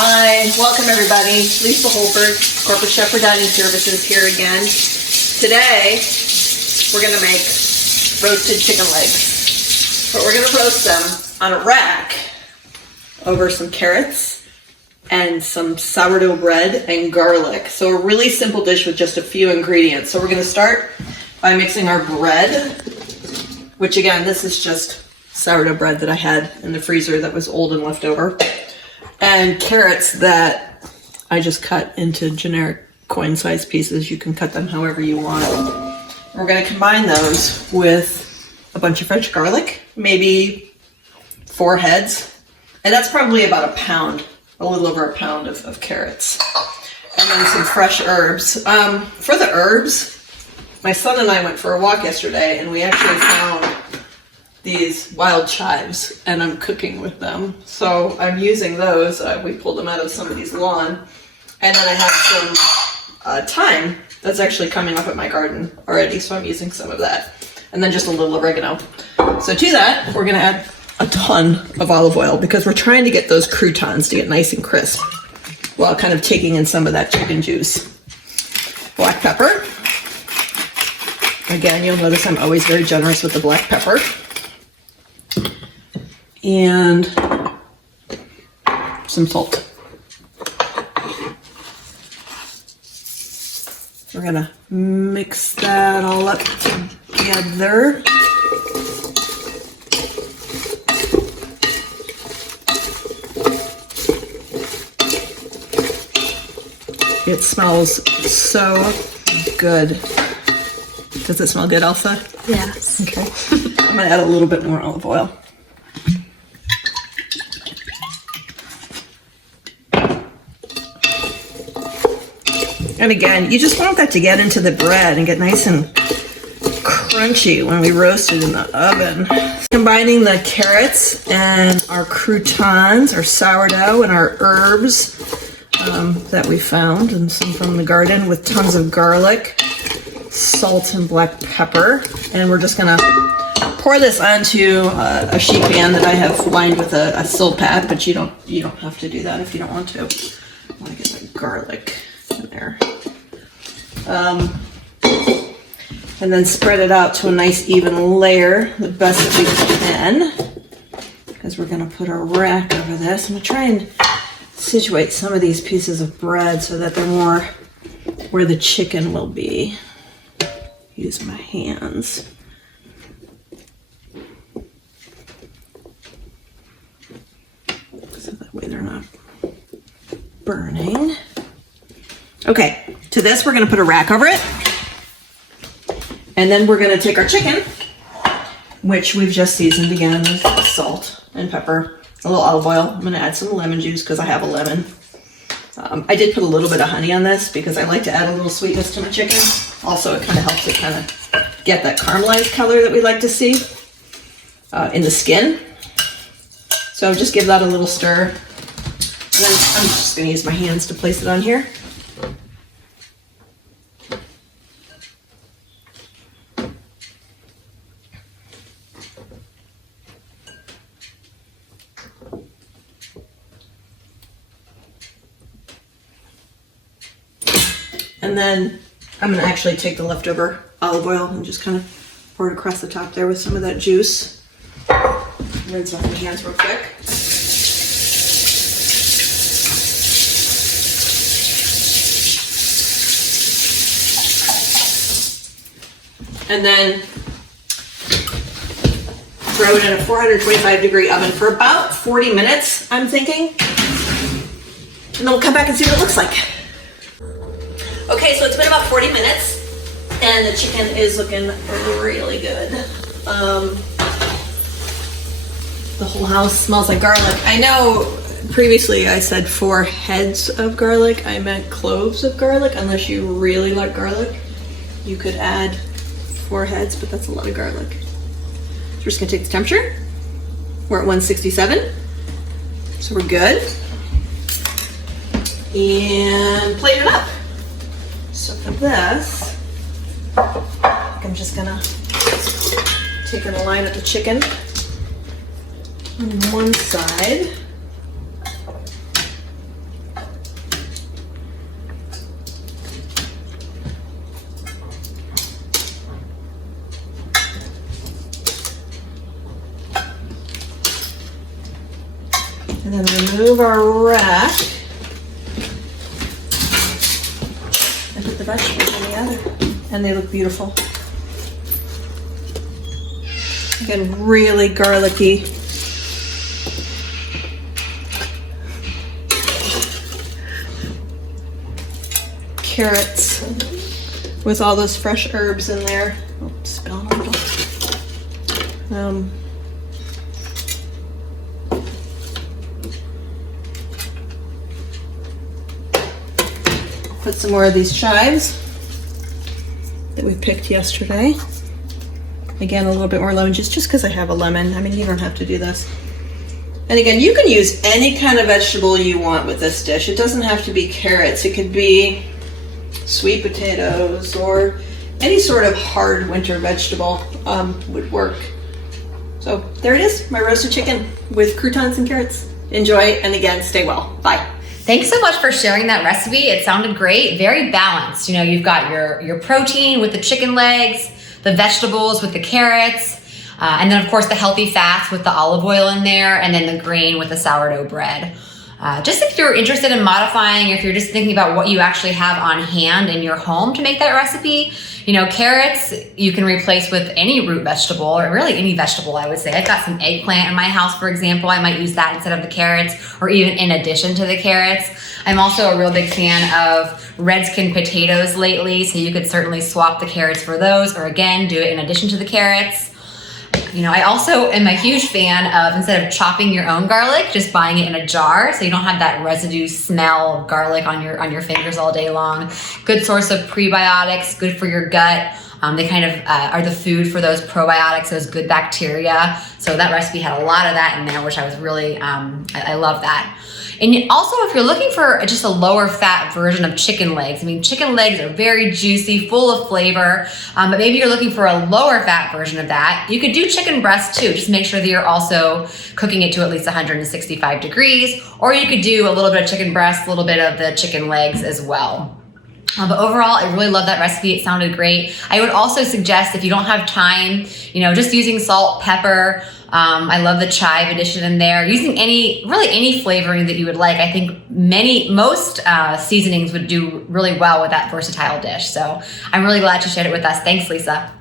Hi, welcome everybody. Lesa Holford, Corporate Chef for Dining Services here again. Today, we're gonna make roasted chicken legs. But we're gonna roast them on a rack over some carrots and some sourdough bread and garlic. So a really simple dish with just a few ingredients. So we're gonna start by mixing our bread, which again, this is just sourdough bread that I had in the freezer that was old and left over. And carrots that I just cut into generic coin-sized pieces. You can cut them however you want. We're going to combine those with a bunch of fresh garlic, maybe 4 heads. And that's probably about a pound, a little over a pound of carrots. And then some fresh herbs. For the herbs, my son and I went for a walk yesterday and we actually found these wild chives and I'm cooking with them. So I'm using those. We pulled them out of somebody's lawn. And then I have some thyme that's actually coming up at my garden already. So I'm using some of that. And then just a little oregano. So to that, we're gonna add a ton of olive oil because we're trying to get those croutons to get nice and crisp while kind of taking in some of that chicken juice. Black pepper. Again, you'll notice I'm always very generous with the black pepper. And some salt. We're gonna mix that all up together. It smells so good. Does it smell good, Elsa? Yes. Okay. I'm gonna add a little bit more olive oil. And again, you just want that to get into the bread and get nice and crunchy when we roast it in the oven. Combining the carrots and our croutons, our sourdough, and our herbs that we found, and some from the garden, with tons of garlic, salt, and black pepper. And we're just gonna pour this onto a sheet pan that I have lined with a silt pad, but you don't have to do that if you don't want to. I want to get the garlic in there. And then spread it out to a nice even layer, the best that we can, because we're going to put our rack over this. I'm going to try and situate some of these pieces of bread so that they're more where the chicken will be. Use my hands. So that way they're not burning. Okay, to this we're going to put a rack over it. And then we're going to take our chicken, which we've just seasoned again with salt and pepper, a little olive oil. I'm going to add some lemon juice because I have a lemon. I did put a little bit of honey on this because I like to add a little sweetness to my chicken. Also, it kind of helps it kind of get that caramelized color that we like to see in the skin. So just give that a little stir. And then I'm just going to use my hands to place it on here. And then I'm going to actually take the leftover olive oil and just kind of pour it across the top there with some of that juice. Rinse off my hands real quick. And then throw it in a 425-degree oven for about 40 minutes, I'm thinking. And then we'll come back and see what it looks like. Okay, so it's been about 40 minutes, and the chicken is looking really good. The whole house smells like garlic. I know previously I said 4 heads of garlic. I meant cloves of garlic, unless you really like garlic. You could add 4 heads, but that's a lot of garlic. So we're just gonna take the temperature. We're at 167, so we're good. And plate it up. So for this, I'm just gonna take and line up the chicken on one side. And then remove our rack and put the vegetables in the other. And they look beautiful. Again, really garlicky. Carrots with all those fresh herbs in there. Oops, spill a little. Put some more of these chives that we picked yesterday. Again, a little bit more lemon juice, just because I have a lemon. I mean, you don't have to do this. And again, you can use any kind of vegetable you want with this dish. It doesn't have to be carrots. It could be sweet potatoes or any sort of hard winter vegetable would work. So there it is, my roasted chicken with croutons and carrots. Enjoy, and again, stay well. Bye. Thanks so much for sharing that recipe. It sounded great, very balanced. You know, you've got your protein with the chicken legs, the vegetables with the carrots, and then of course the healthy fats with the olive oil in there, and then the grain with the sourdough bread. Just if you're interested in modifying, or if you're just thinking about what you actually have on hand in your home to make that recipe, you know, carrots you can replace with any root vegetable, or really any vegetable, I would say. I've got some eggplant in my house, for example. I might use that instead of the carrots, or even in addition to the carrots. I'm also a real big fan of red skin potatoes lately, so you could certainly swap the carrots for those, or again, do it in addition to the carrots. You know, I also am a huge fan of, instead of chopping your own garlic, just buying it in a jar so you don't have that residue smell of garlic on your fingers all day long. Good source of prebiotics, good for your gut. They kind of are the food for those probiotics, those good bacteria. So that recipe had a lot of that in there, which I was really, I love that. And also, if you're looking for just a lower fat version of chicken legs, I mean, chicken legs are very juicy, full of flavor, but maybe you're looking for a lower fat version of that, you could do chicken breast too. Just make sure that you're also cooking it to at least 165 degrees, or you could do a little bit of chicken breast, a little bit of the chicken legs as well. But overall, I really love that recipe. It sounded great. I would also suggest, if you don't have time, you know, just using salt, pepper. I love the chive addition in there. Using any flavoring that you would like. I think most seasonings would do really well with that versatile dish. So I'm really glad you shared it with us. Thanks, Lesa.